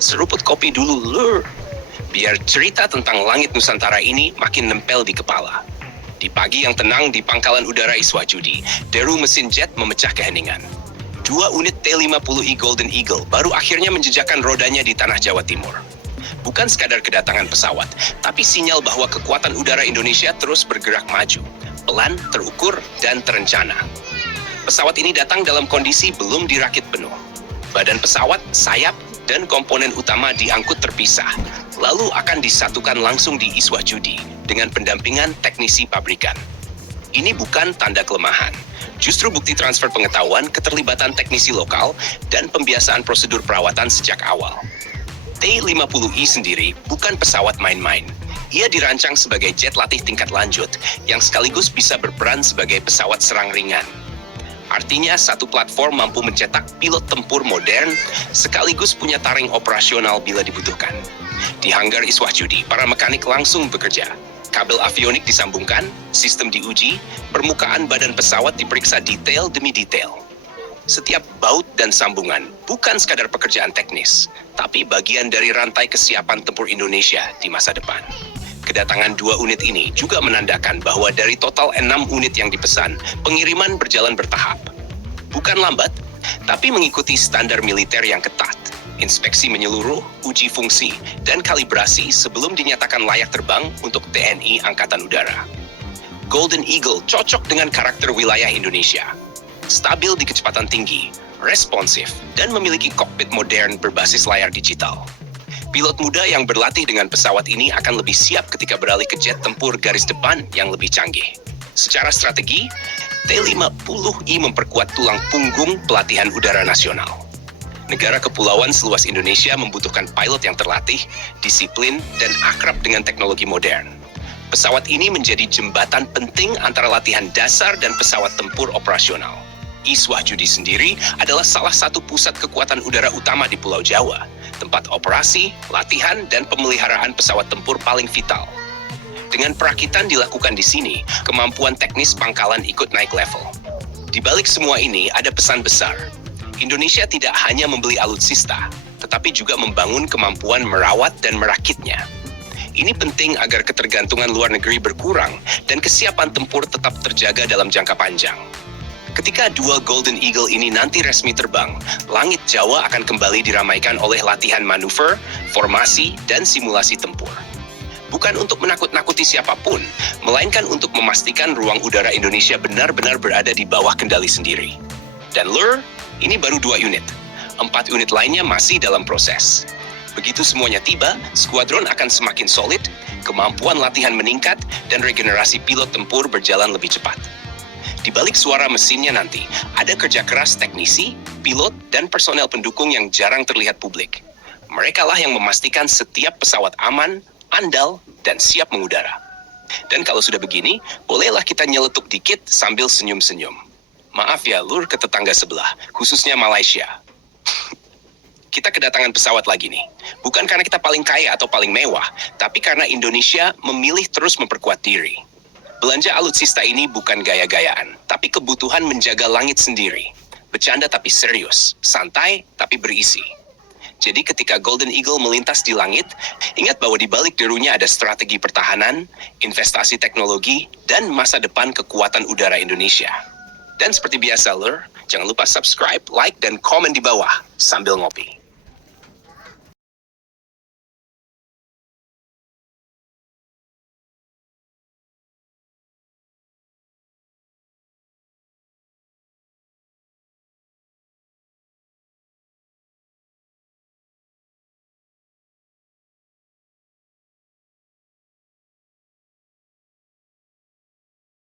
Seruput kopi dulu, Lur. Biar cerita tentang langit Nusantara ini makin nempel di kepala. Di pagi yang tenang di pangkalan udara Iswajudi, deru mesin jet memecah keheningan. 2 unit T-50I Golden Eagle baru akhirnya menjejakkan rodanya di tanah Jawa Timur. Bukan sekadar kedatangan pesawat, tapi sinyal bahwa kekuatan udara Indonesia terus bergerak maju, pelan, terukur, dan terencana. Pesawat ini datang dalam kondisi belum dirakit penuh. Badan pesawat, sayap, dan komponen utama diangkut terpisah, lalu akan disatukan langsung di Iswajudi dengan pendampingan teknisi pabrikan. Ini bukan tanda kelemahan, justru bukti transfer pengetahuan, keterlibatan teknisi lokal, dan pembiasaan prosedur perawatan sejak awal. T-50I sendiri bukan pesawat main-main. Ia dirancang sebagai jet latih tingkat lanjut yang sekaligus bisa berperan sebagai pesawat serang ringan. Artinya satu platform mampu mencetak pilot tempur modern sekaligus punya taring operasional bila dibutuhkan. Di hanggar Iswajudi, para mekanik langsung bekerja. Kabel avionik disambungkan, sistem diuji, permukaan badan pesawat diperiksa detail demi detail. Setiap baut dan sambungan bukan sekadar pekerjaan teknis, tapi bagian dari rantai kesiapan tempur Indonesia di masa depan. Kedatangan 2 unit ini juga menandakan bahwa dari total 6 unit yang dipesan, pengiriman berjalan bertahap. Bukan lambat, tapi mengikuti standar militer yang ketat. Inspeksi menyeluruh, uji fungsi, dan kalibrasi sebelum dinyatakan layak terbang untuk TNI Angkatan Udara. Golden Eagle cocok dengan karakter wilayah Indonesia. Stabil di kecepatan tinggi, responsif, dan memiliki kokpit modern berbasis layar digital. Pilot muda yang berlatih dengan pesawat ini akan lebih siap ketika beralih ke jet tempur garis depan yang lebih canggih. Secara strategi, T-50I memperkuat tulang punggung pelatihan udara nasional. Negara kepulauan seluas Indonesia membutuhkan pilot yang terlatih, disiplin, dan akrab dengan teknologi modern. Pesawat ini menjadi jembatan penting antara latihan dasar dan pesawat tempur operasional. Iswajudi sendiri adalah salah satu pusat kekuatan udara utama di Pulau Jawa, tempat operasi, latihan, dan pemeliharaan pesawat tempur paling vital. Dengan perakitan dilakukan di sini, kemampuan teknis pangkalan ikut naik level. Di balik semua ini ada pesan besar. Indonesia tidak hanya membeli alutsista, tetapi juga membangun kemampuan merawat dan merakitnya. Ini penting agar ketergantungan luar negeri berkurang dan kesiapan tempur tetap terjaga dalam jangka panjang. Ketika 2 Golden Eagle ini nanti resmi terbang, langit Jawa akan kembali diramaikan oleh latihan manuver, formasi, dan simulasi tempur. Bukan untuk menakut-nakuti siapapun, melainkan untuk memastikan ruang udara Indonesia benar-benar berada di bawah kendali sendiri. Dan Lur, ini baru 2 unit. 4 unit lainnya masih dalam proses. Begitu semuanya tiba, skuadron akan semakin solid, kemampuan latihan meningkat, dan regenerasi pilot tempur berjalan lebih cepat. Di balik suara mesinnya nanti, ada kerja keras teknisi, pilot, dan personel pendukung yang jarang terlihat publik. Mereka lah yang memastikan setiap pesawat aman, andal, dan siap mengudara. Dan kalau sudah begini, bolehlah kita nyeletuk dikit sambil senyum-senyum. Maaf ya, Lur, ke tetangga sebelah, khususnya Malaysia. Kita kedatangan pesawat lagi nih. Bukan karena kita paling kaya atau paling mewah, tapi karena Indonesia memilih terus memperkuat diri. Belanja alutsista ini bukan gaya-gayaan, tapi kebutuhan menjaga langit sendiri. Bercanda tapi serius, santai tapi berisi. Jadi ketika Golden Eagle melintas di langit, ingat bahwa di balik derunya ada strategi pertahanan, investasi teknologi, dan masa depan kekuatan udara Indonesia. Dan seperti biasa, Lur, jangan lupa subscribe, like, dan komen di bawah sambil ngopi.